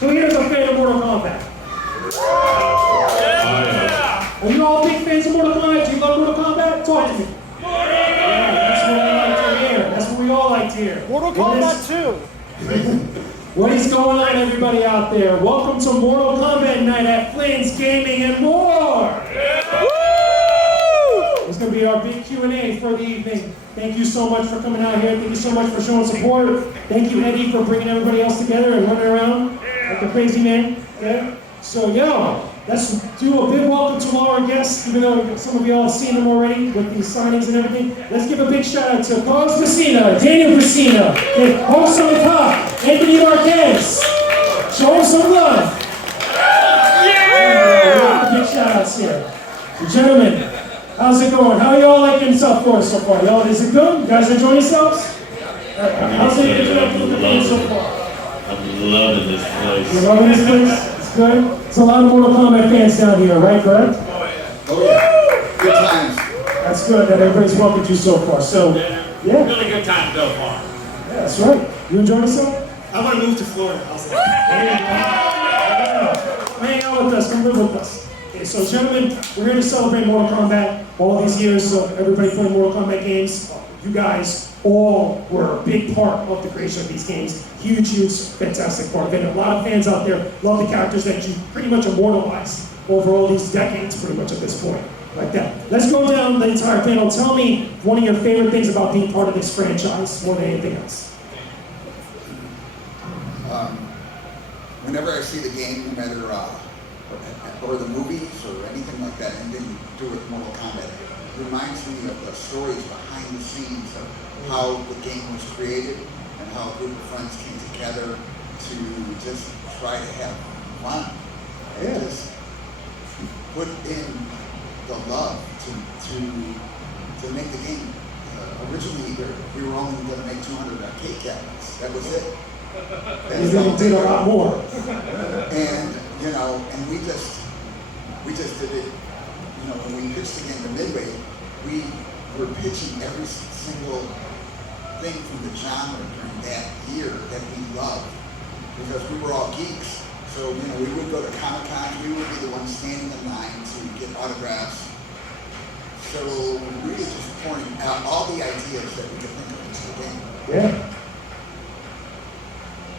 Who here's a fan of Mortal Kombat? Yeah. Are you all big fans of Mortal Kombat? Do you love Mortal Kombat? Talk to me. Yeah, that's what we like to hear. That's what we all like to hear. Mortal Kombat 2. What is going on, everybody out there? Welcome to Mortal Kombat Night at Flynn's Gaming and More. It's going to be our big Q&A for the evening. Thank you so much for coming out here. Thank you so much for showing support. Thank you, Eddie, for bringing everybody else together and running around like a crazy man. Okay? So, let's do a big welcome to all our guests, even though some of y'all have seen them already with these signings and everything. Let's give a big shout out to Marquez Pesina, Daniel Pesina, Ho Sung Pak, Anthony Marquez. Show them some love. Yeah! Big shout outs here. So, gentlemen, how's it going? How are y'all liking South Florida so far? Y'all, is it good? You guys enjoying yourselves? How's it interacting with the fans so far? I'm loving this place. You're loving this place? It's good? There's a lot of Mortal Kombat fans down here, right, correct? Oh yeah. Good times. That's good that everybody's welcomed you so far. So, yeah. Really good time so far. Yeah, that's right. You enjoying yourself? I want to move to Florida. I was like, Hang out with us. Come live with us. Okay, so gentlemen, we're here to celebrate Mortal Kombat. All these years of everybody playing Mortal Kombat games. You guys all were a big part of the creation of these games. Huge, fantastic part of it. A lot of fans out there love the characters that you pretty much immortalized over all these decades, pretty much at this point. Like that. Let's go down the entire panel. Tell me one of your favorite things about being part of this franchise more than anything else. Whenever I see the game, no matter or the movies or anything like that, anything to do with Mortal Kombat, it reminds me of the stories behind the scenes of how the game was created and how a group of friends came together to just try to have fun. And just put in the love to make the game. Originally, we were only going to make 200 arcade cabinets. That was it. And you did a lot more. And and we just did it. When we pitched the game to Midway, we were pitching every single thing from the genre during that year that we loved, because we were all geeks. So we would go to Comic-Con. We would be the ones standing in line to get autographs. So we were just pouring out all the ideas that we could think of into the game. Yeah.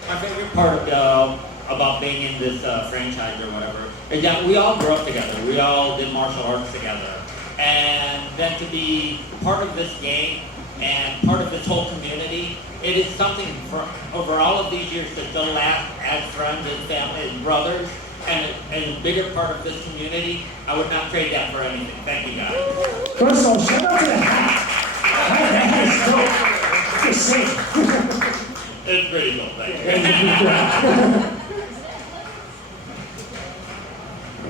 My favorite part about being in this franchise or whatever is that we all grew up together. We all did martial arts together. And then to be part of this game and part of this whole community, it is something for over all of these years to still last as friends and family and brothers and a bigger part of this community. I would not trade that for anything. Thank you, guys. First of all, shout out to the hat. That is dope. Just saying. It's pretty cool, thank you.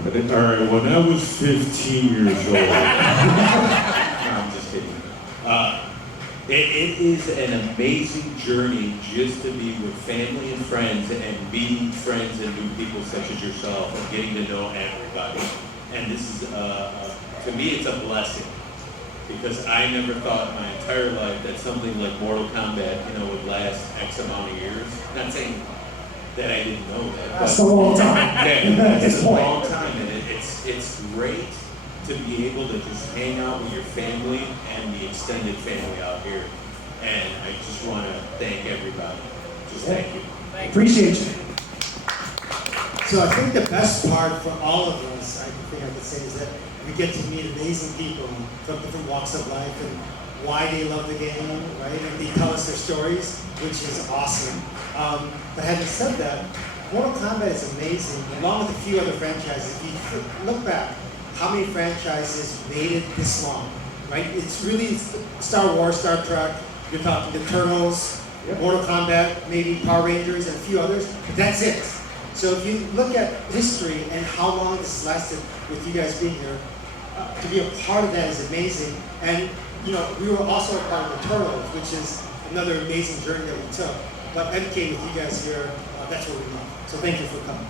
All right, when I was 15 years old, no, I'm just kidding. It is an amazing journey just to be with family and friends and meeting friends and new people such as yourself and getting to know everybody. And this is, to me, it's a blessing. Because I never thought in my entire life that something like Mortal Kombat, would last X amount of years. Not saying that I didn't know that. That's a long time. Yeah, it's a long time, and it's great to be able to just hang out with your family and the extended family out here. And I just want to thank everybody. Just thank you. Appreciate you. so I think the best part for all of us, I think I could say, is that we get to meet amazing people from different walks of life and why they love the game, right? And they tell us their stories, which is awesome. But having said that, Mortal Kombat is amazing, along with a few other franchises. If you look back, how many franchises made it this long, right? It's really Star Wars, Star Trek, you're talking the Turtles, Mortal Kombat, maybe Power Rangers, and a few others, but that's it. So if you look at history and how long this has lasted with you guys being here, to be a part of that is amazing. And we were also a part of the Turtles, which is another amazing journey that we took. But educating with you guys here, that's what we love. So thank you for coming.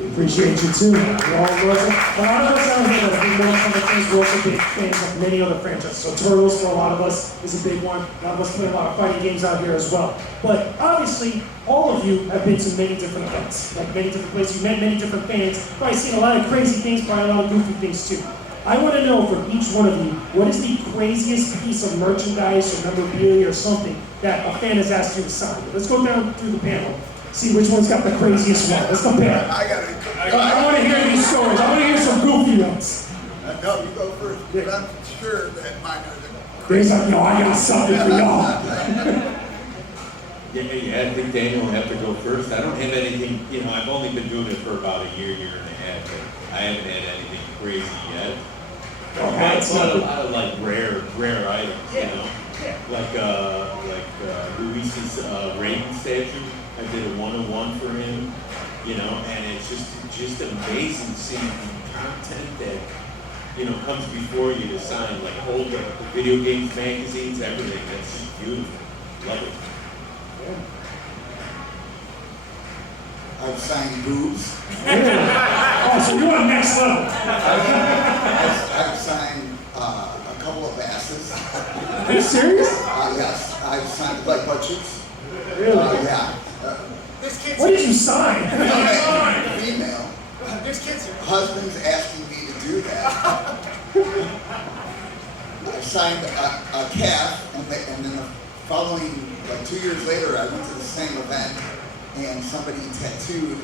We appreciate you too. We all love it. A lot of us out here that have been Mortal Kombat fans, we're also big fans of many other franchises. So Turtles, for a lot of us, is a big one. A lot of us play a lot of fighting games out here as well. But obviously, all of you have been to many different events, like many different places. You've met many different fans. Probably seen a lot of crazy things, probably a lot of goofy things too. I want to know from each one of you, what is the craziest piece of merchandise or memorabilia or something that a fan has asked you to sign? Let's go down through the panel. See which one's got the craziest one. Let's compare. I want to hear these stories. I want to hear some goofy ones. No, you go first, because I'm sure that mine are the There's like, no, I got something for y'all. Yeah, I think Daniel will have to go first. I don't have anything, I've only been doing it for about a year and a half, but I haven't had anything crazy yet. I've got a lot of like rare items, like Luis's Raven statue. I did a 101 for him, and it's just amazing seeing the content that comes before you to sign, like all the video games, magazines, everything. That's just beautiful. Love it. I've signed boobs. Oh, so you're on next level. I've signed a couple of asses. Are you serious? Yes, I've signed like butt cheeks. Really? Yeah. What did you sign? Female. Husband's asking me to do that. I signed a calf, and then the following, like 2 years later, I went to the same event, and somebody tattooed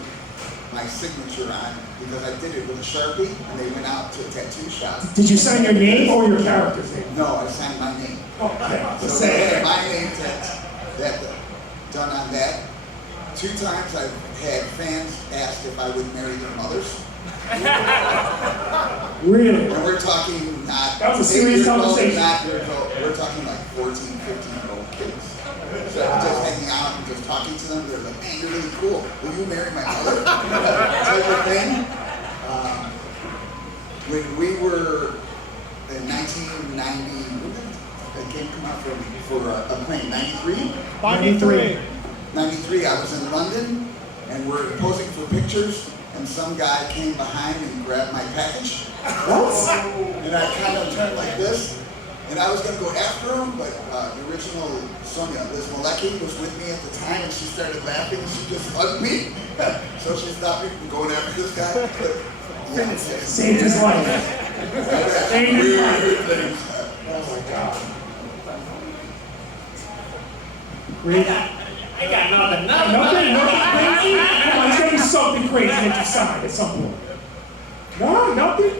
my signature on because I did it with a Sharpie, and they went out to a tattoo shop. Did you sign your name or your character's name? No, I signed my name. Oh, okay. So they had my name done on that. 2 times I've had fans ask if I would marry their mothers. Really? And we're talking not That was a serious 8 years old, conversation. not years old. We're talking like 14, 15-year-old kids. So just hanging out and just talking to them. They're like, man, you're really cool. Will you marry my mother? Type of thing. When we were in 1990, I came come out for a plane, 93? 93. 93, I was in London, and we're posing for pictures, and some guy came behind and grabbed my package. What? And I kind of turned like this, and I was going to go after him, but the original Sonia, Liz Malecki, was with me at the time, and she started laughing, and she just hugged me. So she stopped me from going after this guy. But, yeah, Saved his life. Saved his life. weird things. Oh my God. Really? I got nothing. Nothing crazy? Come on, there's gotta be something crazy that you signed at some point. No, nothing?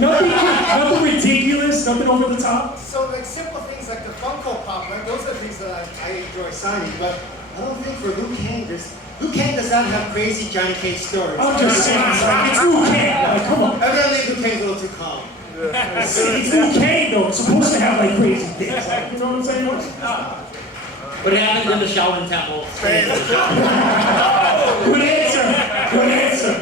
Nothing ridiculous, nothing over the top? So like simple things like the Funko Pop, right? Those are things that I enjoy signing, but I don't think for Liu Kang, Liu Kang does not have crazy Johnny Cage stories. I'm just saying, like, it's Liu Kang, like, come on. Evidently Liu Kang's a little too calm. It's Liu Kang though, it's supposed to have like crazy things, like, you know what I'm saying? What happens in the Shaolin Temple? Good answer, good answer.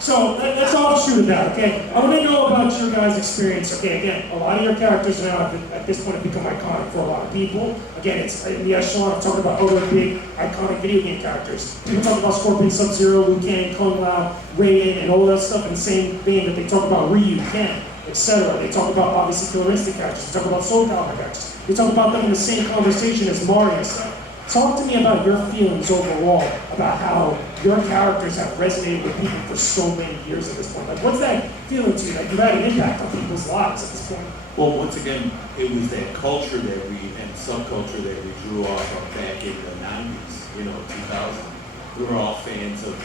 So let's all shoot about, okay? I want to know about your guys' experience. Okay, again, a lot of your characters now at this point have become iconic for a lot of people. Again, it's in the echelon of talking about other big iconic video game characters. People talk about Scorpion, Sub-Zero, Liu Kang, Kung Lao, Raiden, and all that stuff in the same vein that they talk about Ryu, Ken, etc. They talk about obviously Killer Instinct characters. They talk about Soul Calibur characters. They talk about them in the same conversation as Mario and stuff. Talk to me about your feelings overall about how your characters have resonated with people for so many years at this point. Like, what's that feeling to you? Like, you've had an impact on people's lives at this point. Well, once again, it was that culture and subculture that we drew off of back in the 90s, 2000. We were all fans of,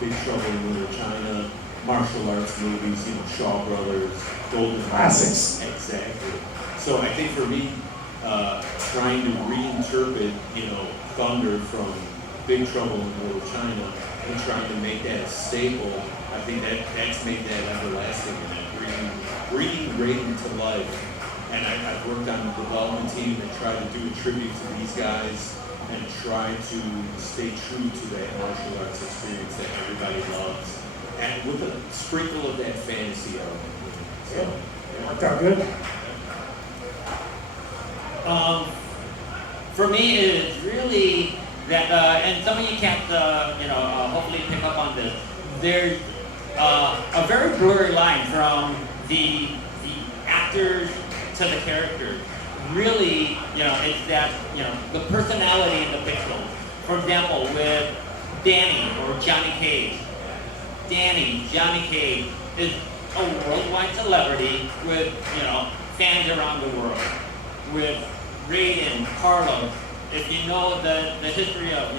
Big Trouble in Little China, martial arts movies, Shaw Brothers, Golden Classics. Exactly. So I think for me, trying to reinterpret, Thunder from Big Trouble in Little China and trying to make that a staple, I think that's made that everlasting and bringing Raiden to life. And I've worked on the development team and tried to do a tribute to these guys and try to stay true to that martial arts experience that everybody loves, and with a sprinkle of that fantasy element. So, It worked out good. For me, it's really that, and some of you can't, hopefully pick up on this. there's a very blurry line from the actors to the characters. Really, it's that, the personality in the pixels. For example, with Danny or Johnny Cage. Johnny Cage is a worldwide celebrity with, fans around the world. With Raiden, Carlos, if you know the history of,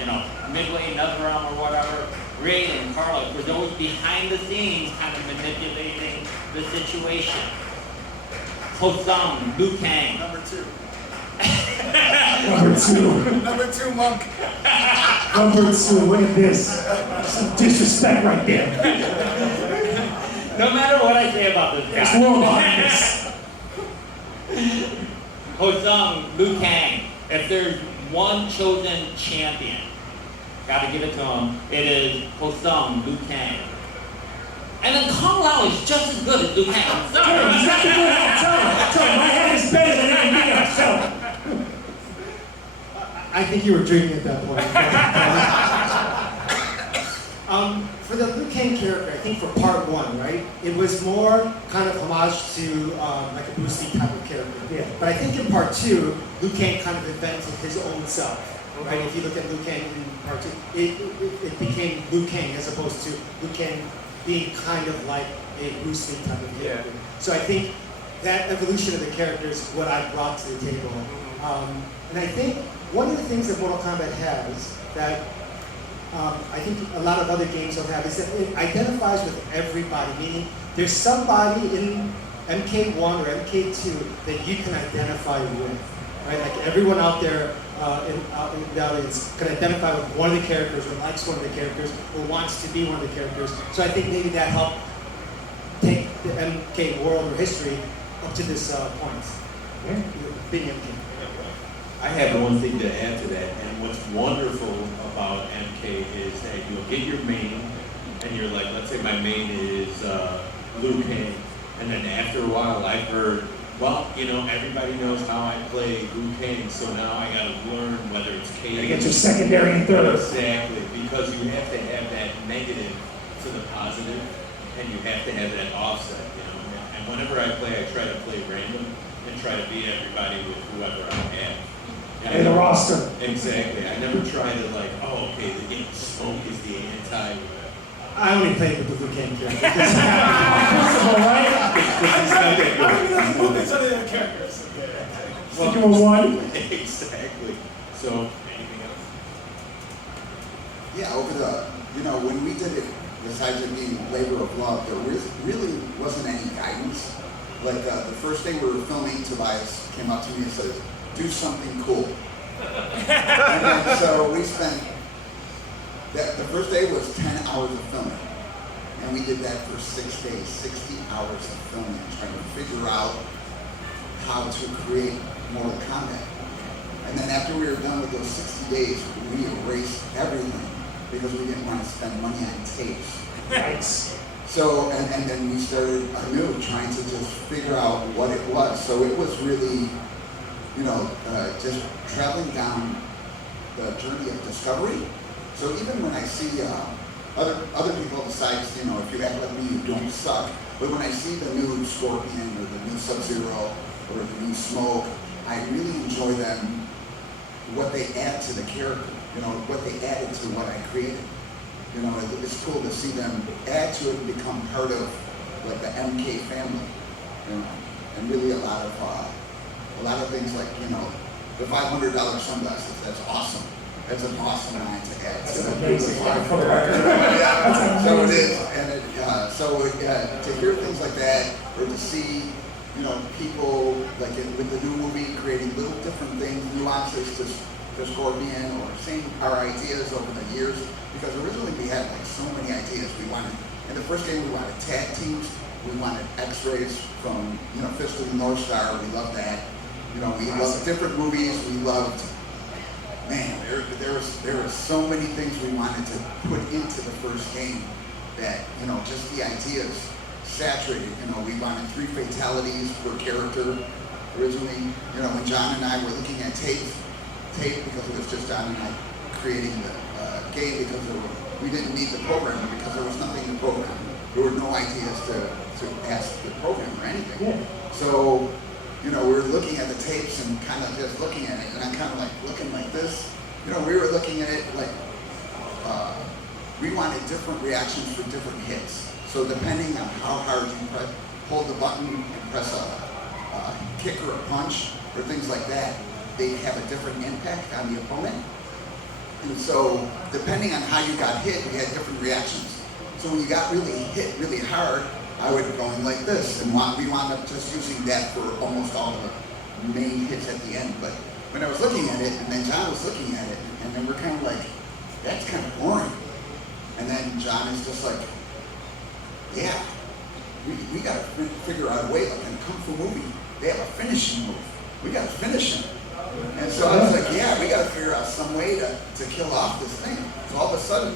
Midway, Netherrealm or whatever, Raiden, Carlos were those behind the scenes kind of manipulating the situation. Ho Sung, Liu Kang. Number two. Number 2, Monk. two, look at this. Some disrespect right there. No matter what I say about this There's guy. more behind this. Ho Sung, Liu Kang. If there's one chosen champion, gotta give it to him, it is Ho Sung, Liu Kang. And then Kung Lao is just as good as Liu Kang. I'm Tell sorry. him, he's not the good one. Tell him, my head is better than anything else. Tell him. I think you were dreaming at that point. For the Liu Kang character, I think for part 1, right, it was more kind of homage to like a Bruce Lee type of character. Yeah. But I think in part 2, Liu Kang kind of invented his own self. Right? If you look at Liu Kang in part 2, it became Liu Kang as opposed to Liu Kang being kind of like a Bruce Lee type of character. So I think that evolution of the character is what I brought to the table. And I think one of the things that Mortal Kombat has that I think a lot of other games don't have is that it identifies with everybody, meaning there's somebody in MK1 or MK2 that you can identify with, right? Like everyone out there in the audience can identify with one of the characters or likes one of the characters or wants to be one of the characters. So I think maybe that helped take the MK world or history up to this point. Yeah. Being MK. I have one thing to add to that, and what's wonderful about MK is that you'll get your main, and you're like, let's say my main is Liu Kang, and then after a while I've heard, well, everybody knows how I play Liu Kang, so now I gotta learn whether it's Kang. Gotta get your secondary and third. Exactly, because you have to have that negative to the positive, and you have to have that offset, And whenever I play, I try to play random and try to beat everybody with whoever I have. In the roster. Exactly. I never try to okay, the smoke is the anti. I only played with the Liu Kang character. Possible, right? That's movies are the characters. Well, give him one. Exactly. So, anything else? Yeah, over when we did it, besides it being labor of love, there really wasn't any guidance. Like the first day we were filming, Tobias came up to me and said, do something cool. And then, so we spent, the first day was 10 hours of filming. And we did that for 6 days, 60 hours of filming, trying to figure out how to create Mortal Kombat. And then after we were done with those 60 days, we erased everything because we didn't want to spend money on tapes. Nice. So, and then we started anew, trying to just figure out what it was. So it was really, just traveling down the journey of discovery. So even when I see other people besides, if you act like me, you don't suck. But when I see the new Scorpion or the new Sub-Zero or the new Smoke, I really enjoy them, what they add to the character, what they added to what I created. It's cool to see them add to it and become part of like the MK family, and really a lot of things like, the $500 sunglasses, that's awesome. That's an awesome line to add. That's to amazing. the For the record. So it is, and to hear things like that, or to see, people like with the new movie creating little different things, nuances to Scorpion, or seeing our ideas over the years. Because originally we had like so many ideas. We wanted, in the first game we wanted tag teams, we wanted X-rays from, Fist of the North Star, we loved that. We loved different movies, we loved, man, there were so many things we wanted to put into the first game that, just the ideas saturated. We wanted 3 fatalities per character originally. When John and I were looking at tape because it was just John and I creating the game, because there were we didn't need the programmer because there was nothing to program. There were no ideas to ask the programmer or anything. Yeah. So, you know, we were looking at the tapes and kind of just looking at it, and I'm kind of like looking like this. You know, we were looking at it like, we wanted different reactions for different hits. So depending on how hard you hold the button and press a kick or a punch or things like that, they have a different impact on the opponent. And so depending on how you got hit, we had different reactions. So when you got really hit really hard, I would go in like this, and we wound up just using that for almost all of the main hits at the end. But when I was looking at it, and then John was looking at it, and then we're kind of like, that's kind of boring. And then John is just like, yeah, we got to figure out a way, like in a Kung Fu movie, they have a finishing move. We got to finish him. And so I was like, yeah, we got to figure out some way to kill off this thing. So all of a sudden,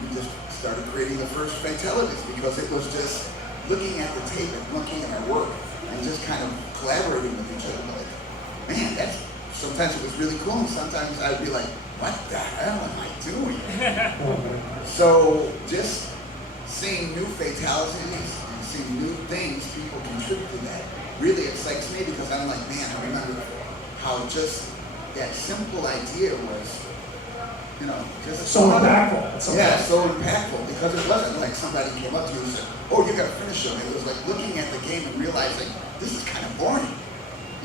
we just started creating the first fatalities because it was just looking at the tape and looking at our work and just kind of collaborating with each other. Like, man, sometimes it was really cool, and sometimes I'd be like, what the hell am I doing? So just seeing new fatalities and seeing new things people contribute to that really excites me because I'm like, man, I remember how just that simple idea was, you know, just So impactful. Yeah, so impactful because it wasn't like somebody came up to you and said, oh, you got to finish him. It was like looking at the game and realizing this is kind of boring.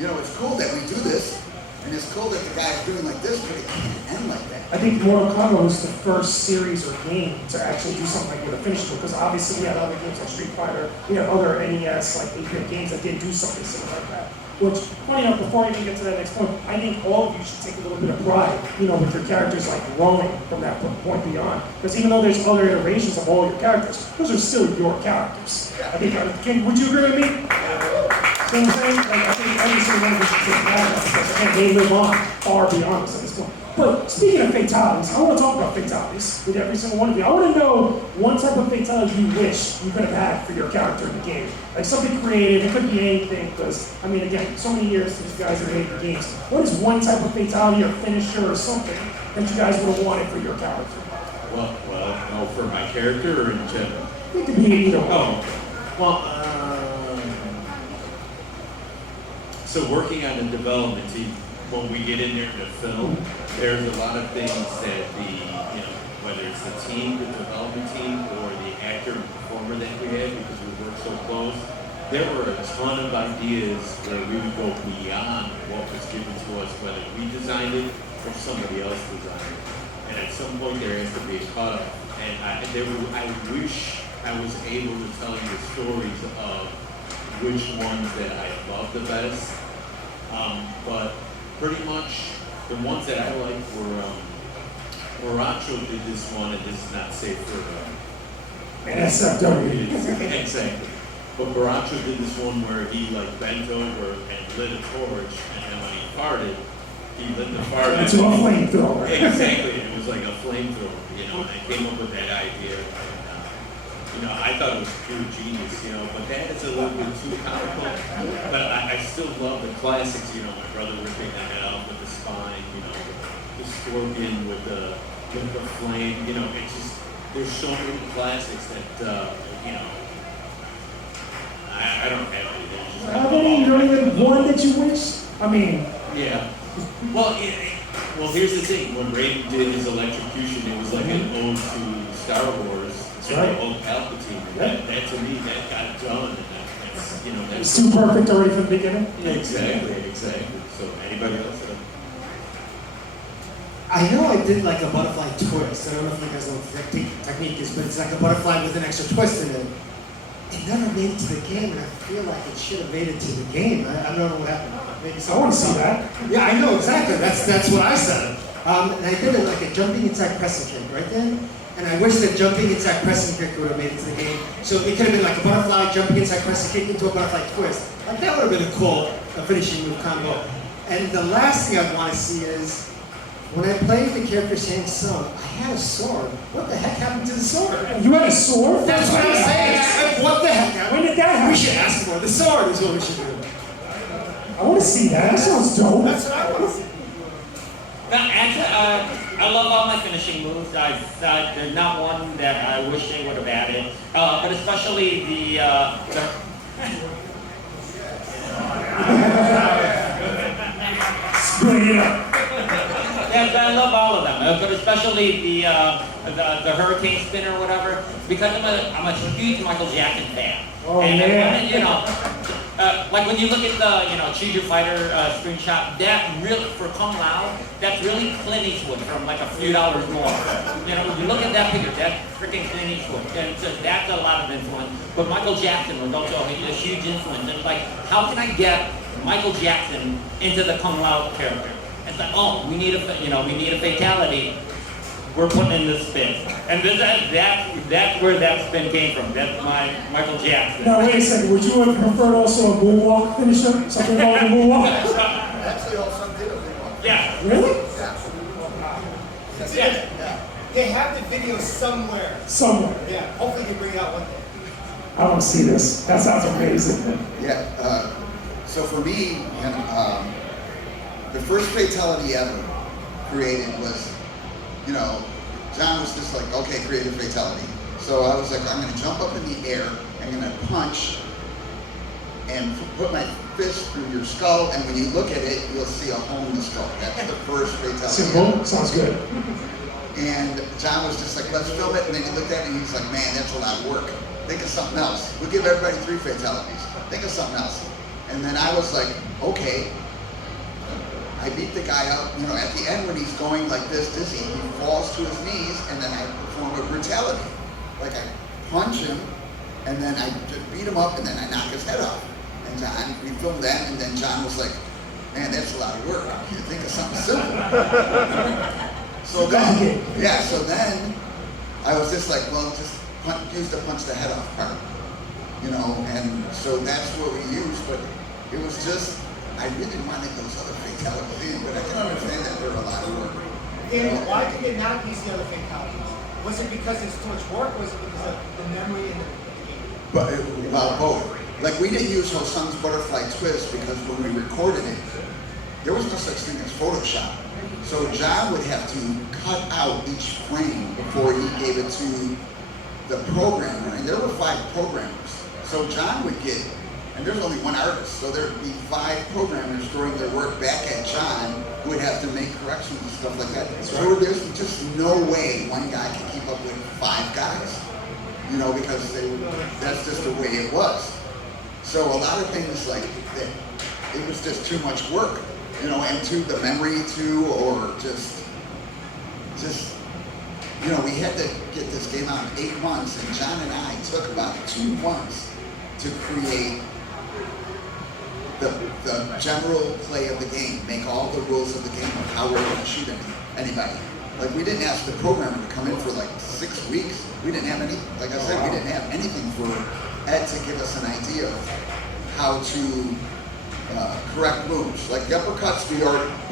You know, it's cool that we do this, and it's cool that the guy's doing like this, but it can't end like that. I think Mortal Kombat was the first series or game to actually do something like with a finish because obviously we had other games like Street Fighter, we had other NES, like 8-bit games that did do something similar like that. Which, funny enough, before I even get to that next point, I think all of you should take a little bit of pride, you know, with your characters like growing from that point beyond. Because even though there's other iterations of all your characters, those are still your characters. I think, would you agree with me? See what I'm saying? Like, I think every single one of you should take pride in that because, again, they live on far beyond us at this point. But speaking of fatalities, I want to talk about fatalities with every single one of you. I want to know one type of fatality you wish you could have had for your character in the game. Like something creative, it could be anything, because, I mean, again, so many years since you guys are making games. What is one type of fatality or finisher or something that you guys would have wanted for your character? Well, no, for my character or in general? It could be either one. Oh, well, so working on the development team, when we get in there to film, there's a lot of things that whether it's the team, the development team, or the actor and performer that we had, because we work so close, there were a ton of ideas where we would go beyond what was given to us, whether we designed it or somebody else designed it. And at some point there has to be a cutoff. And I wish I was able to tell you the stories of which ones that I love the best. But pretty much the ones that I like were Moracho did this one, and this is not safe for NSFW. Exactly. But Moracho did this one where he like bent over and lit a torch, and then when he farted, he lit the fart. That's a flamethrower. Exactly. It was like a flamethrower, you know, and I came up with that idea. And, I thought it was pure genius, but that is a little bit too comical. But I still love the classics, my brother ripping the head off with the spine, the scorpion with the flame, it's just, there's so many classics that, I don't have anything. Have any? You don't even one that you wish? I mean... Yeah. Well, here's the thing. When Raiden did his electrocution, it was like an ode to Star Wars. That's right. Old Palpatine. Yeah. That to me, that got done. And that's, It was too perfect already from the beginning? Exactly. So, anybody else? I know I did like a butterfly twist. I don't know if you guys know what the technique is, but it's like a butterfly with an extra twist in it. It never made it to the game, and I feel like it should have made it to the game. I don't know what happened. Maybe I want to see that. Yeah, I know, exactly. That's what I said. And I did it like a jumping inside pressing kick right then. And I wish that jumping inside pressing kick would have made it to the game. So it could have been like a butterfly jumping inside pressing kick into a butterfly twist. Like that would have been a cool finishing move combo. And the last thing I'd want to see is, when I played the character Shang Tsung, I had a sword. What the heck happened to the sword? You had a sword? That's what I'm saying. What the heck? When did that happen? We should ask for the sword is what we should do. I want to see that. That sounds dope. That's what I want to see. No, actually, I love all my finishing moves. There's not one that I wish they would have added, but especially the Bring it up. yeah, I love all of them, but especially the hurricane spin or whatever, because I'm a huge Michael Jackson fan. Oh, and man. you know, like when you look at the Choose Your Fighter screenshot, that really for Kung Lao, that's really Clint Eastwood from like a few dollars more. You know, when you look at that picture, that's freaking Clint Eastwood, and so that's a lot of influence. But Michael Jackson was also a huge influence. And like, how can I get Michael Jackson into the Kung Lao character? It's like, oh, we need a fatality. We're putting in this spin, and that's where that spin came from. That's my Michael Jackson. Now wait a second, would you have preferred also a moonwalk finisher? Something called a moonwalk? Actually, Ho Sung did a moonwalk. Yeah. Really? Yeah. They have the video somewhere. Somewhere. Yeah, hopefully they bring it out one day. I want to see this. That sounds amazing. Yeah, so for me, the first fatality ever created was, you know, John was just like, okay, create a fatality. So I was like, I'm gonna jump up in the air, I'm gonna punch, and put my fist through your skull, and when you look at it, you'll see a hole in the skull. That's the first fatality. Simple. Sounds good. And John was just like, let's film it, and then he looked at it and he's like, man, that's a lot of work. Think of something else. We'll give everybody 3 fatalities. Think of something else. And then I was like, okay. I beat the guy up, you know, at the end when he's going like this dizzy, he falls to his knees, and then I perform a brutality. Like I punch him, and then I just beat him up, and then I knock his head off. And John, we filmed that, and then John was like, man, that's a lot of work. You think of something simple. So then I was just like, well, just use the punch the head off part. You know, and so that's what we used, but it was just, I really wanted those other fatalities in, but I can understand that they're a lot of work. And why did it not use the other fatalities? Was it because it's too much work, or was it because of the memory and the game? But, well, both. Like, we didn't use Ho Sung's butterfly twist because when we recorded it, there was no such thing as Photoshop. So John would have to cut out each frame before he gave it to the programmer. And there were 5 programmers. So John would get, and there's only one artist, so there'd be 5 programmers throwing their work back at John who would have to make corrections and stuff like that. So there's just no way one guy can keep up with 5 guys, you know, because that's just the way it was. So a lot of things like that, it was just too much work, you know, and the memory too, or just, you know, we had to get this game out in 8 months, and John and I took about 2 months to create the general play of the game, make all the rules of the game of how we're going to shoot anybody. Like, we didn't ask the programmer to come in for like 6 weeks. We didn't have any, like I said, we didn't have anything for Ed to give us an idea of how to correct moves. Like the uppercuts, we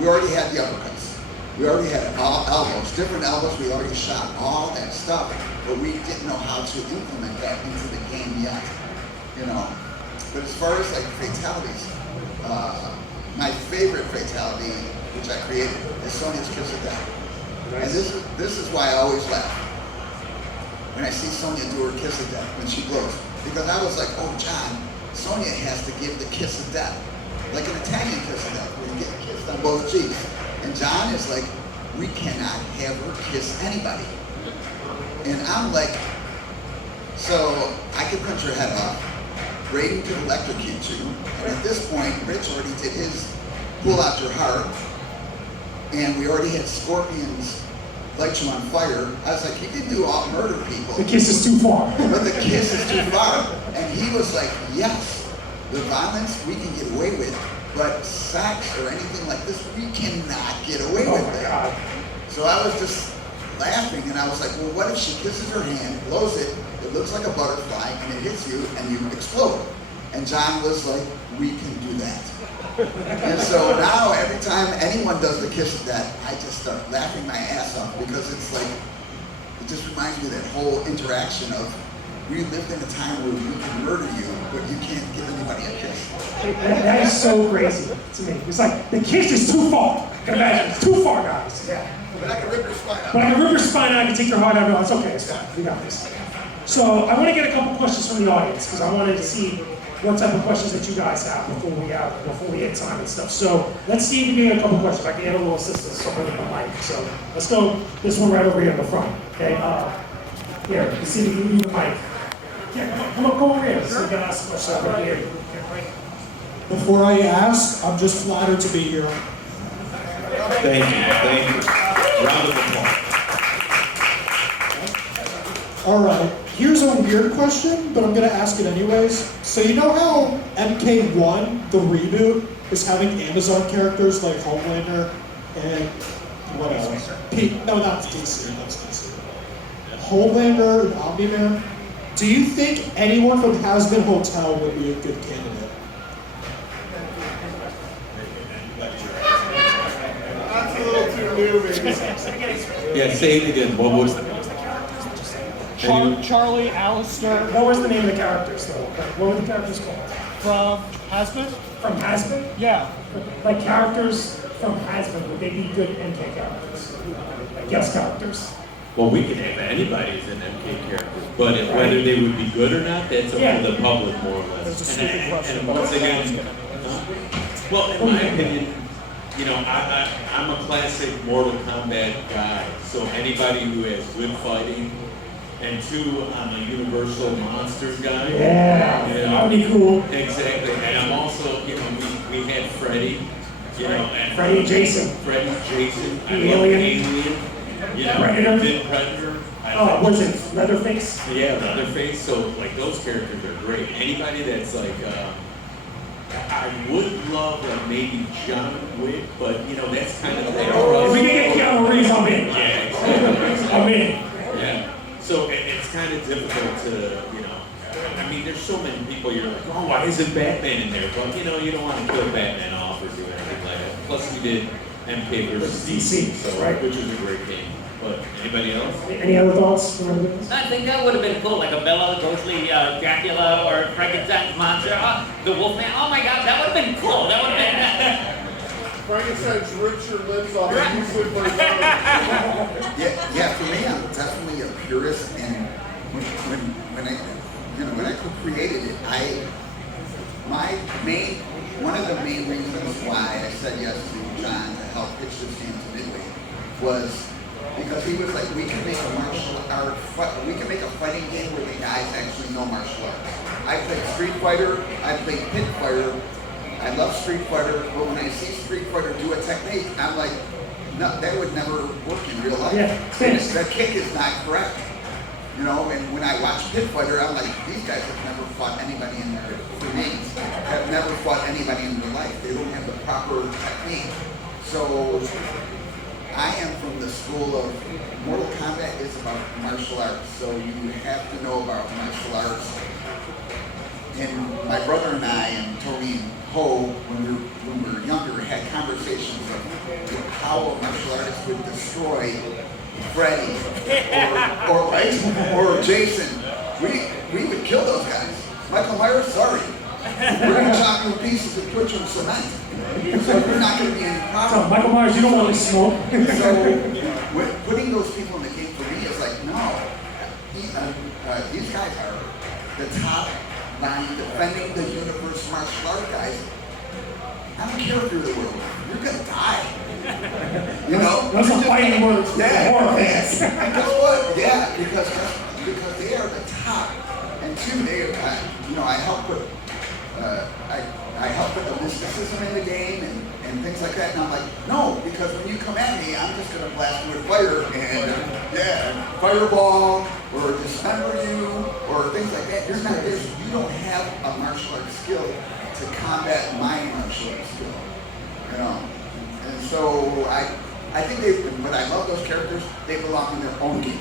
already had the uppercuts. We already had all elbows, different elbows, we already shot all that stuff, but we didn't know how to implement that into the game yet, you know. But as far as like fatalities, my favorite fatality, which I created, is Sonya's Kiss of Death. And this is why I always laugh when I see Sonya do her kiss of death when she blows. Because I was like, oh John, Sonya has to give the kiss of death, like an Italian kiss of death, where you get kissed on both cheeks. And John is like, we cannot have her kiss anybody. And I'm like, so I could punch her head off, Braden could electrocute you, and at this point, Rich already did his pull out your heart, and we already had scorpions light you on fire. I was like, you can do all murder people. The kiss is too far. But the kiss is too far. And he was like, yes, the violence we can get away with, but sex or anything like this, we cannot get away with my it. God. So I was just laughing, and I was like, well, what if she kisses her hand, blows it, it looks like a butterfly, and it hits you, and you explode? And John was like, we can do that. And so now every time anyone does the kiss of death, I just start laughing my ass off, because it's like, it just reminds me of that whole interaction of we lived in a time where we can murder you, but you can't give anybody a kiss. That is so crazy to me. It's like, the kiss is too far. You can imagine, it's too far, guys. Yeah, but I can rip your spine out. But I can rip your spine out, I can take your heart out. No, it's okay, it's fine. We got this. So I want to get a couple questions from the audience, because I wanted to see what type of questions that you guys have before we hit time and stuff. So let's see if we can get a couple questions. I can get a little assistance so with my mic. So let's go this one right over here in the front. Okay. Here, let's see if we can use the mic. Yeah, come over here. So we can ask a question right here. Before I ask, I'm just flattered to be here. Thank you. Round of applause. All right, here's a weird question, but I'm gonna ask it anyways. So you know how MK1, the reboot, is having Amazon characters like Homelander and what else? No, not DC, that's DC. Homelander and Omni-Man. Do you think anyone from Hazbin Hotel would be a good candidate? That's a little too new, maybe. Yeah, say it again. What was the Charlie, Alistair What was the name of the characters, though? What were the characters called? from Hasbin? From Hasbin? Yeah. Like characters from Hasbin, would they be good MK characters? Like guest characters? Well, we can have anybody as an MK character, but whether they would be good or not, that's up to the public more or less. That's a stupid question, And but once I'm again, well, in my opinion, you know, I'm a classic Mortal Kombat guy, so anybody who has good fighting, and two, I'm a Universal Monsters guy. Yeah, You know? that would be cool. Exactly, and I'm also, you know, we had Freddy, you know, and Freddy, Jason. Freddy, Jason, I The love Alien. Alien, you know, Predator. did Predator. Oh, what's it? Leatherface? Yeah, Leatherface. So like those characters are great. Anybody that's like, I would love like maybe John Wick, but you know that's kind of like. If we can get Keanu Reeves, I'm in. Yeah, exactly. I'm in. Yeah. So it's kind of difficult to, you know. I mean, there's so many people. You're like, oh, why isn't Batman in there? But you know, you don't want to kill Batman off or do anything like that. Plus, we did MK versus DC, so right. which was a great game. But anybody else? Any other thoughts? I think that would have been cool, like a Bela Lugosi, Dracula, or Frankenstein's monster, the Wolfman. Oh my God, that would have been cool. That would have been. Frankenstein's Richard lives on the usually plays Yeah, for me, I'm definitely a purist, and when I created it, one of the main reasons why I said yes to John to help pitch this game to Midway was because he was like, we can make a martial art, we can make a fighting game where the guys actually know martial arts. I played Street Fighter, I played Pit Fighter, I love Street Fighter, but when I see Street Fighter do a technique, I'm like, no, that would never work in real life. Yeah, finish. That kick is not correct. You know, and when I watch Pit Fighter, I'm like, these guys have never fought anybody in their remains, have never fought anybody in their life. They don't have the proper technique. So I am from the school of Mortal Kombat is about martial arts, so you have to know about martial arts. And my brother and I, and Tony and Ho, when we were younger, had conversations of how a martial artist would destroy Freddy or Jason. We would kill those guys. Michael Myers, sorry. We're going to chop you in pieces and put you in cement. So you're not going to be any So, problem. Michael Myers, you don't want to smoke. So putting those people in the game for me is like, no. These guys are the top line defending the universe martial art guys. I don't care if you're the world. You're going to die. You know? Those are fighting words. Yeah. Horror fans. And guess what? Yeah, because they are the top. And two, I help put I help put the mysticism in the game and things like that. And I'm like, no, because when you come at me, I'm just gonna blast you with fire and fireball or dismember you or things like that. You don't have a martial arts skill to combat my martial arts skill. You know? And so I think but I love those characters, they belong in their own game.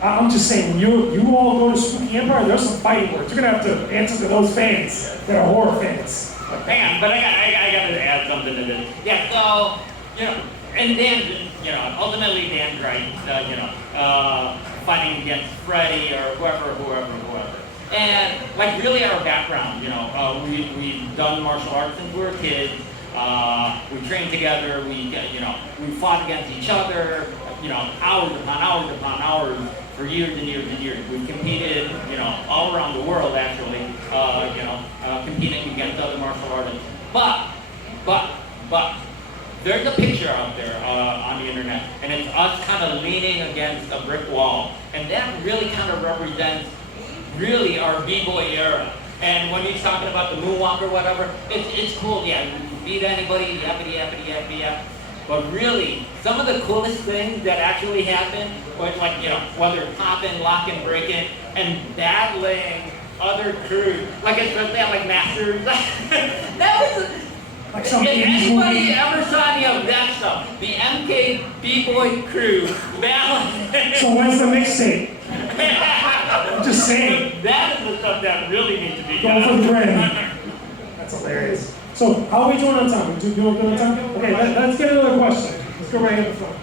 I'm just saying, when you all go to Spooky Empire, there's some fighting words. You're gonna have to answer to those fans that are horror fans. Hang on, but I got to add something to this. Yeah, so, and Dan, ultimately Dan's right. fighting against Freddy or whoever. And like really our background, we've done martial arts since we were kids. We trained together. We fought against each other. Hours upon hours for years and years and years. We've competed, all around the world actually. Competing against other martial artists. But there's a picture out there on the internet, and it's us kind of leaning against a brick wall, and that really kind of represents really our b-boy era. And when he's talking about the moonwalk or whatever, it's cool. Yeah, you can beat anybody, yappity. But really, some of the coolest things that actually happen was like, whether popping, locking, breaking, and battling other crews, like especially at like Masters. That was. Like If something anybody ever saw any of that stuff, the MK B-Boy crew battling. So when's the mixtape? I'm just saying. That is the stuff that really needs to be Going for the done. grand. That's hilarious. So how are we doing on time? We doing good on time? Okay, let's get another question. Let's go right in the front.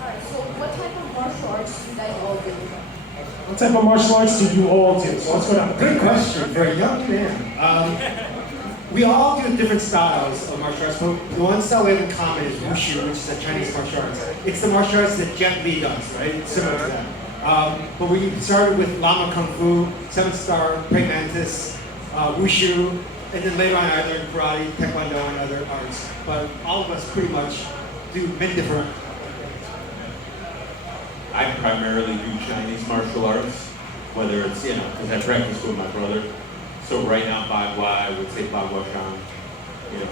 Alright, so what type of martial arts do you guys all do? What type of martial arts do you all do? So let's go down. Good question for a young man. We all do different styles of martial arts, but the one style we have in common is wushu, which is a Chinese martial arts. It's the martial arts that Jet Li does, right? It's similar to that. But we started with Lama Kung Fu, 7-Star, Praying Mantis, wushu, and then later on I learned karate, taekwondo, and other arts. But all of us pretty much do many different. I primarily do Chinese martial arts, whether it's, because I practice with my brother. So right now, Bai Gua, I would say Bai Gua Zhang.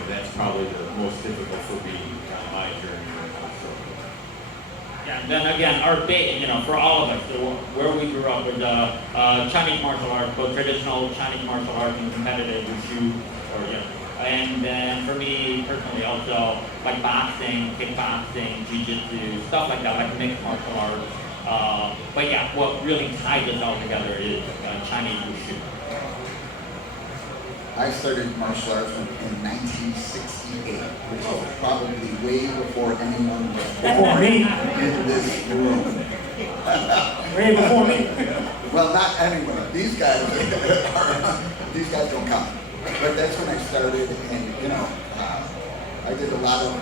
That's probably the most difficult for me on my journey right now. So. Yeah, and then again, our base, for all of us, so where we grew up with Chinese martial arts, both traditional Chinese martial arts and competitive wushu, and then for me personally also like boxing, kickboxing, jiu-jitsu, stuff like that, like mixed martial arts. But yeah, what really ties us all together is Chinese wushu. I started martial arts in 1968, which was probably way before anyone was Before me. in this room. Way before me. Well, not anyone. These guys don't count. But that's when I started, and I did a lot of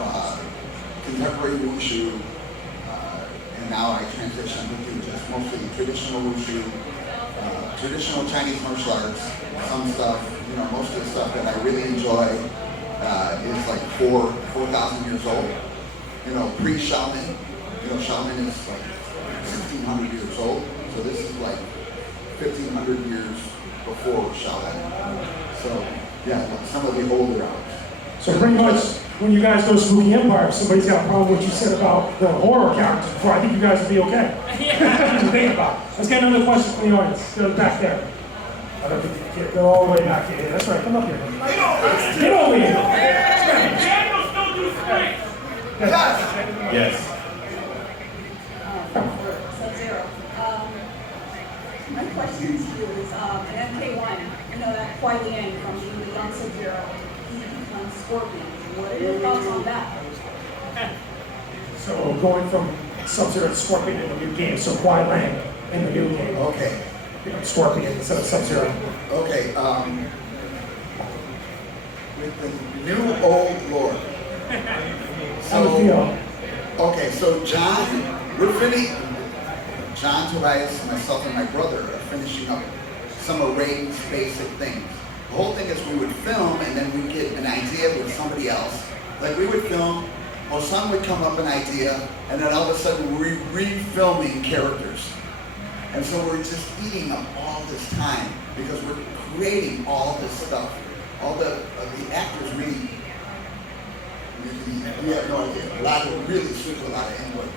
contemporary wushu, and now I transitioned into just mostly traditional wushu, traditional Chinese martial arts, some stuff. Most of the stuff that I really enjoy is like 4,000 years old. Pre-Shaolin. Shaolin is like 1,600 years old. So this is like 1,500 years before Shaolin. So yeah, some of the older arts. So pretty much, when you guys go to Spooky Empire, if somebody's got a problem with what you said about the horror characters before, I think you guys will be okay. What you think about it. Let's get another question from the audience. Go back there. I don't think you can go all the way back here. That's right, come up here. Get over here. Daniel still do strength. Yes. Sub-Zero. My question to you is, in MK1, that Kuai Liang from being the young Sub-Zero, he becomes Scorpion. What are your thoughts on that? So going from Sub-Zero to Scorpion in the new game, so Kuai Liang in the new game. Okay. Scorpion instead of Sub-Zero. Okay. With the new old Lord. How do you feel? Okay, so John, we're finishing. John, Tobias, myself, and my brother are finishing up some of Ray's basic things. The whole thing is we would film and then we'd get an idea with somebody else. Like we would film, Ho Sung would come up an idea, and then all of a sudden we're re-filming characters. And so we're just eating up all this time because we're creating all this stuff. All the actors really, we have no idea. A lot of really switch a lot of input.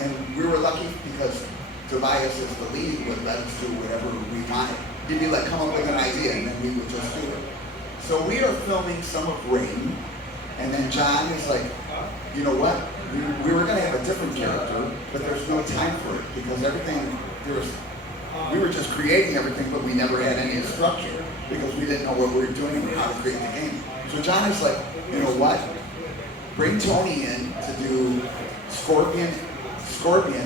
And we were lucky because Tobias as the lead would let us do whatever we wanted. He'd be like, come up with an idea, and then we would just do it. So we are filming some of Rain, and then John is like, you know what? We were going to have a different character, but there's no time for it because we were just creating everything, but we never had any structure because we didn't know what we were doing and how to create the game. So John is like, you know what? Bring Tony in to do Scorpion,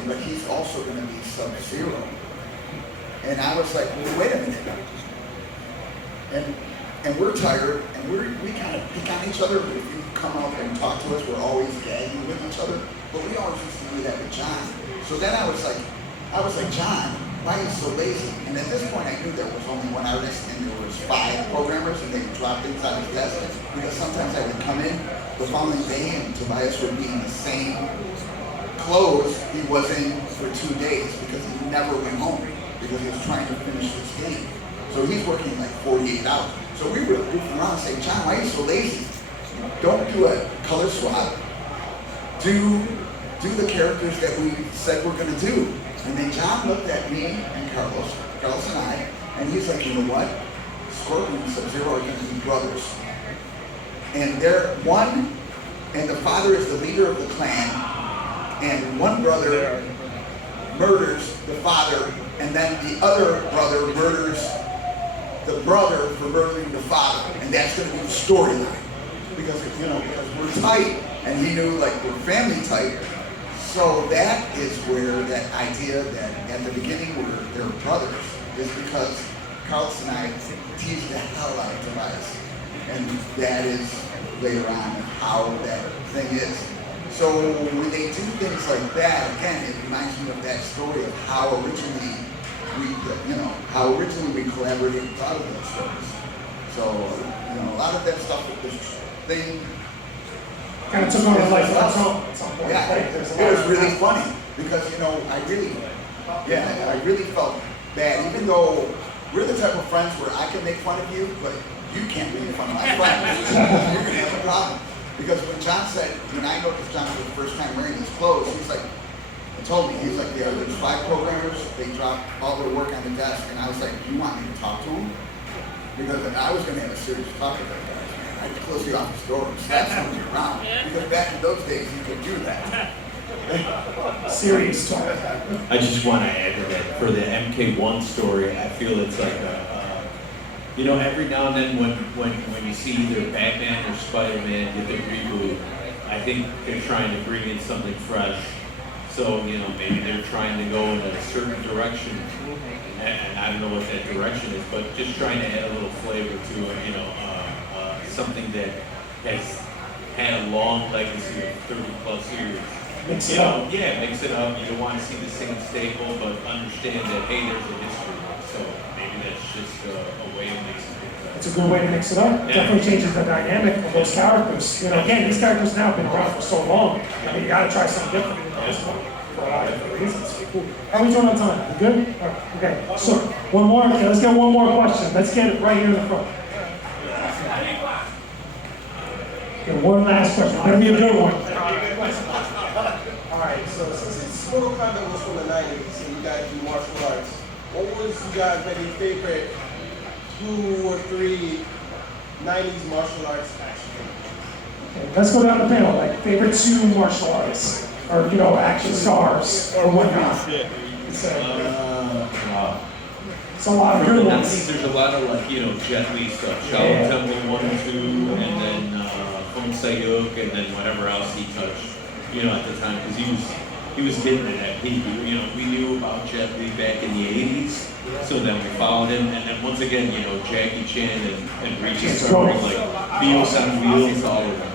but he's also going to be Sub-Zero. And I was like, well, wait a minute. And we're tired, and we kind of pick on each other. If you come out and talk to us, we're always gagging with each other. But we always used to do that with John. So then I was like, John, why are you so lazy? And at this point, I knew there was only one artist, and there was 5 programmers, and they would drop things on his desk. Because sometimes I would come in the following day, and Tobias would be in the same clothes he was in for 2 days, because he never went home, because he was trying to finish this game. So he's working like 48 hours. So we were goofing around and saying, John, why are you so lazy? Don't do a color swap. Do the characters that we said we're going to do. And then John looked at me and Carlos and I, and he's like, you know what? Scorpion and Sub-Zero are going to be brothers. And they're one, and the father is the leader of the clan, and one brother murders the father, and then the other brother murders the brother for murdering the father. And that's going to be the storyline. Because we're tight, and he knew, like, we're family tight. So that is where that idea that at the beginning they're brothers is because Carlos and I teased the hell out of Tobias. And that is later on how that thing is. So when they do things like that, again, it reminds me of that story of how originally we collaborated with a lot of those stories. So, a lot of that stuff with this thing kind of took on a life of its own at some point. Yeah, Right? it was really funny because I really felt bad, even though we're the type of friends where I can make fun of you, but you can't make fun of my friends. You're gonna have a problem. Because when I noticed John for the first time wearing these clothes, he's like, he's like, yeah, there's 5 programmers, they drop all their work on the desk, and I was like, you want me to talk to them? Because I was gonna have a serious talk with them guys. I could close the office door and slap somebody around. Because back in those days, you could do that. Serious talk. I just want to add to that, for the MK1 story, I feel it's like every now and then when you see either Batman or Spider-Man get the reboot, I think they're trying to bring in something fresh. So, maybe they're trying to go in a certain direction, and I don't know what that direction is, but just trying to add a little flavor to it, something that has had a long legacy of 30 plus years. Mix it up. Yeah, mix it up. You don't want to see the same staple, but understand that, hey, there's a history. So maybe that's just a way of mixing it up. It's a good way to mix it up. Yeah. Definitely changes the dynamic of those characters. Again, these characters now have been around for so long. You gotta try something different. For a lot of different reasons. Cool. How are we doing on time? You good? All right. Okay. So one more. Okay, let's get one more question. Let's get it right here in the front. Okay, one last question. That'll be a good one. Alright, so since Mortal Kombat was from the 90s and you guys do martial arts, what was you guys' maybe favorite 2 or 3 90s martial arts action films? Okay, let's go down the panel. Like favorite 2 martial arts, or action stars, or whatnot. Wow. It's a lot of From good the ones. 90s, there's a lot of Jet Li stuff. Shaolin Temple 1 and 2, and then Ho Sung Pak, and then whatever else he touched, at the time, because he was hitting it at peak. We knew about Jet Li back in the 80s, so then we followed him, and then once again, Jackie Chan and Regis started like Wheels on Wheels, all of them.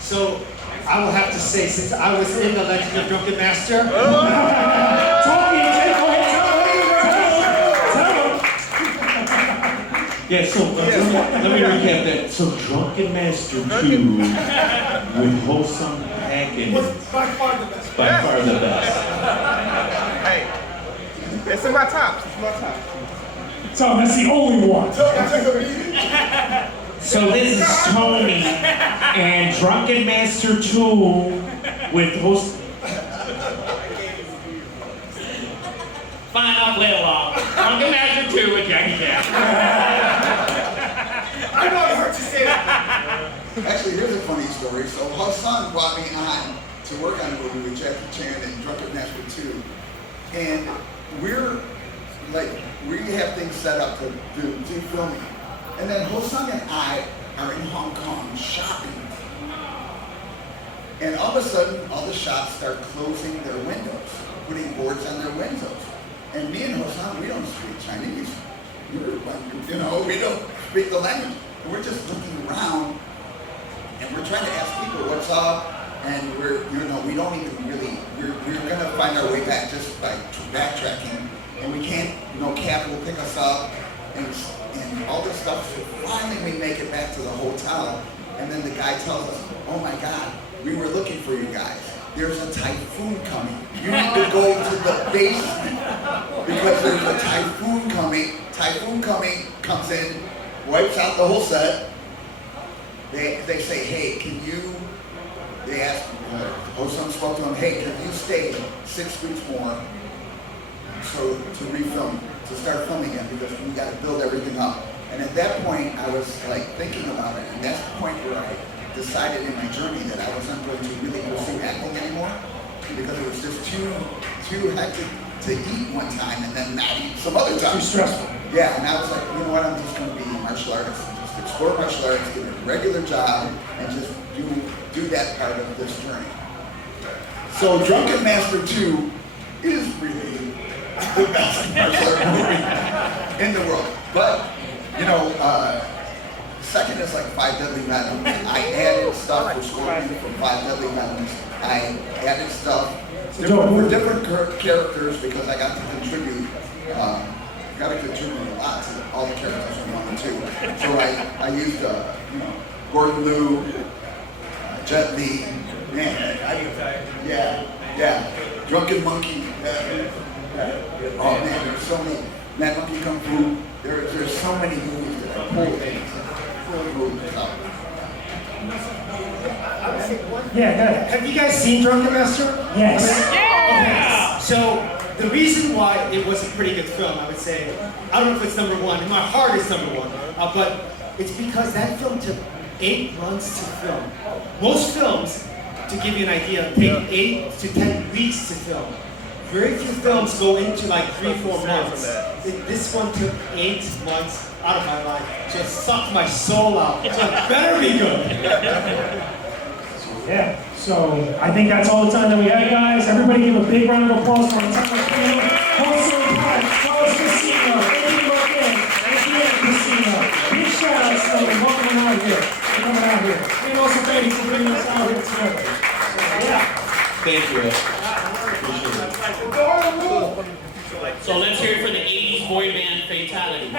So I will have to say, since I was in the Legend of Drunken Master, Yeah, so let me recap that. So Drunken Master 2 with Ho Sung Pak and Was by far the best. by far the best. Hey, it's in my tops. It's my tops. So that's the only one. So this is Tony and Drunken Master 2 with host. Fine, I'll play along. Drunken Master 2 with JakeJames. I know it hurts to say that. Actually, here's a funny story. So Hassan brought me on to work on a movie with Jackie Chan and Drunken Master 2. And we have things set up to do filming. And then Ho Sung and I are in Hong Kong shopping. And all of a sudden, all the shops start closing their windows, putting boards on their windows. And me and Ho Sung, we don't speak Chinese. You know, we don't speak the language. And we're just looking around, and we're trying to ask people what's up. And we don't even really, we're gonna find our way back just by backtracking. And we can't, cab will pick us up, and all this stuff. So finally we make it back to the hotel, and then the guy tells us, oh my God, we were looking for you guys. There's a typhoon coming. You need to go to the basement because there's a typhoon coming. Typhoon coming, comes in, wipes out the whole set. They say, hey, they asked, Ho Sung spoke to him, hey, can you stay 6 weeks more so to refilm, to start filming again, because we got to build everything up. And at that point, I was like thinking about it, and that's the point where I decided in my journey that I wasn't going to really pursue acting anymore, because it was just too hectic to eat one time and then not eat some other time. Too stressful. Yeah, and I was like, you know what, I'm just going to be a martial artist, and just explore martial arts, get a regular job, and just do that part of this journey. So Drunken Master 2 is really the best martial art movie in the world. But, second is like 5 Deadly Venoms. I added stuff for Scorpion from 5 Deadly Venoms. I added stuff for different characters because I got to contribute. A lot to all the characters from 1 and 2. So I used, Gordon Liu, Jet Li, Drunken Monkey. Oh man, there's so many. Mad Monkey Kung Fu. There's so many movies that I pulled in. Yeah, good. Have you guys seen Drunken Master? Yes. Okay. So the reason why it was a pretty good film, I would say, I don't know if it's number one. In my heart, it's number one. But it's because that film took 8 months to film. Most films, to give you an idea, take 8 to 10 weeks to film. Very few films go into like 3-4 months. This one took 8 months out of my life. Just sucked my soul out. So it better be good. Yeah, so I think that's all the time that we have, guys. Everybody give a big round of applause for our time with Flynn, Ho Sung Pak, Daniel Pesina, Marquez, Daniel Pesina. Big shout out to them for coming out here. And also thank you for bringing us out here together. So, yeah. Thank you. So let's hear it for the 80s boy band Fatality.